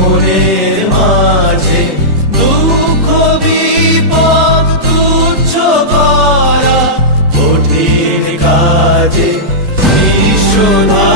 মোরের মাঝে দুঃখ বিপদ তুচ্ছ করা কঠিন কাজে বিশ্বনা